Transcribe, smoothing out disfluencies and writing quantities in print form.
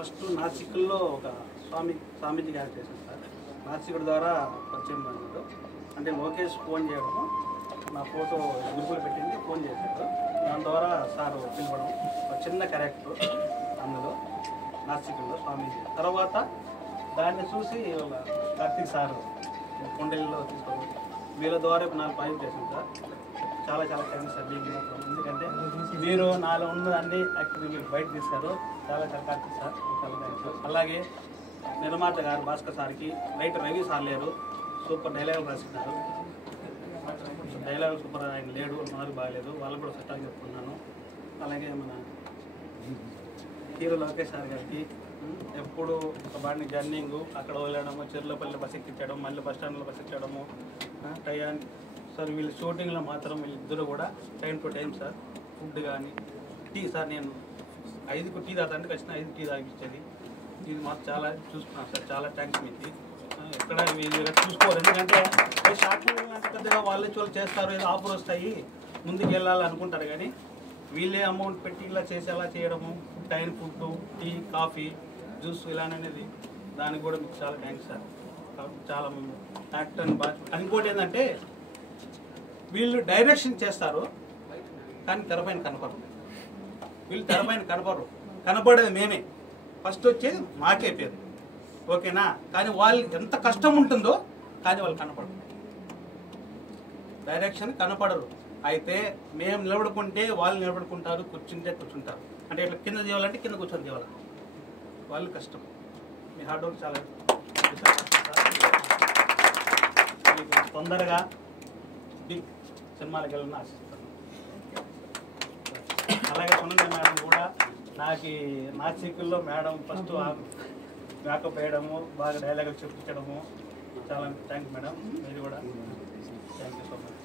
First నాసిక్లో ఒక స్వామీజీ గారు చేశాను సార్. నాసికుడి ద్వారా పరిచయం అన్నాడు. అంటే లోకేష్ ఫోన్ చేయడము, నా ఫోటో గ్రూపులో పెట్టింది, ఫోన్ చేశాడు. దాని ద్వారా సార్ పిలవడం, ఒక చిన్న క్యారెక్టర్ అందులో నాసికుల్లో స్వామీజీ. తర్వాత దాన్ని చూసి కార్తీక్ సార్ కొండల్లో తీసుకోవడం, వీళ్ళ ద్వారా నాకు పని చేశాను సార్. చాలా చాలా థ్యాంక్స్ సార్ మీకు. ఎందుకంటే మీరు నాలో ఉన్నదాన్ని యాక్చువల్లీ మీరు బయట తీశారు. చాలా చాలా కార్తీక్ సార్, చాలా థ్యాంక్స్. అలాగే నిర్మాత గారు భాస్కర్ సార్కి, రైటర్ రవి సార్ లేరు, సూపర్ డైలాగులు రాసినారు. డైలాగ్ సూపర్, ఆయన లేడు, మాకు బాగాలేదు, వాళ్ళకు కూడా సెట్టాలు చెప్పుకున్నాను. అలాగే మన హీరో లోకేష్ సార్ గారికి ఎప్పుడు ఒక బాడీ జర్నింగ్, అక్కడ వెళ్ళడము, చెర్లపల్లి బస్ ఎక్కించడం, మళ్ళీ బస్ స్టాండ్లో బస్ ఎక్కడము టయాన్ని సార్. వీళ్ళు షూటింగ్లో మాత్రం వీళ్ళిద్దరూ కూడా time to time sir. Food కానీ టీ సార్, నేను 5కు టీ తాగుతాను, ఖచ్చితంగా 5 టీ తాగిచ్చేది. ఇది మాకు చాలా చూసుకున్నాను సార్, చాలా థ్యాంక్స్ మీకు. ఎక్కడ వీళ్ళు చూసుకోవాలి, ఎందుకంటే షార్ట్ ఫిల్మ్ అంటే పెద్దగా వాళ్ళు చేస్తారు, ఏదో ఆఫర్ వస్తాయి ముందుకు వెళ్ళాలి అనుకుంటారు, కానీ వీళ్ళే అమౌంట్ పెట్టి ఇలా చేసేలా చేయడము, time food, tea, coffee, juice ఇలాననేది, దానికి కూడా మీకు చాలా థ్యాంక్స్ సార్. చాలా యాక్టర్ని బాగా. ఇంకోటి ఏంటంటే వీళ్ళు డైరెక్షన్ చేస్తారు కానీ తెరపైన కనపడరు. వీళ్ళు తెరపైన కనపడరు, కనపడేది మేమే. ఫస్ట్ వచ్చేది మాకే పేరు, ఓకేనా? కానీ వాళ్ళు ఎంత కష్టం ఉంటుందో కానీ వాళ్ళు కనపడరు, డైరెక్షన్ కనపడరు. అయితే మేము నిలబడుకుంటే వాళ్ళు నిలబడుకుంటారు, కూర్చుంటే కూర్చుంటారు. అంటే ఇట్లా కింద తీయాలంటే కింద కూర్చొని తీయాలి, వాళ్ళు కష్టం. మీ హార్డ్ వర్క్ చాలా మీకు తొందరగా బిగ్ సినిమాలకు వెళ్ళాలని ఆశిస్తాను. అలాగే సునంద మేడం కూడా నాకు నాసికుల్లో మేడం ఫస్ట్ మేకప్ వేయడము, బాగా డైలాగులు చెప్పించడము, చాలా థ్యాంక్స్ మేడం. మీరు కూడా థ్యాంక్ యూ సో మచ్.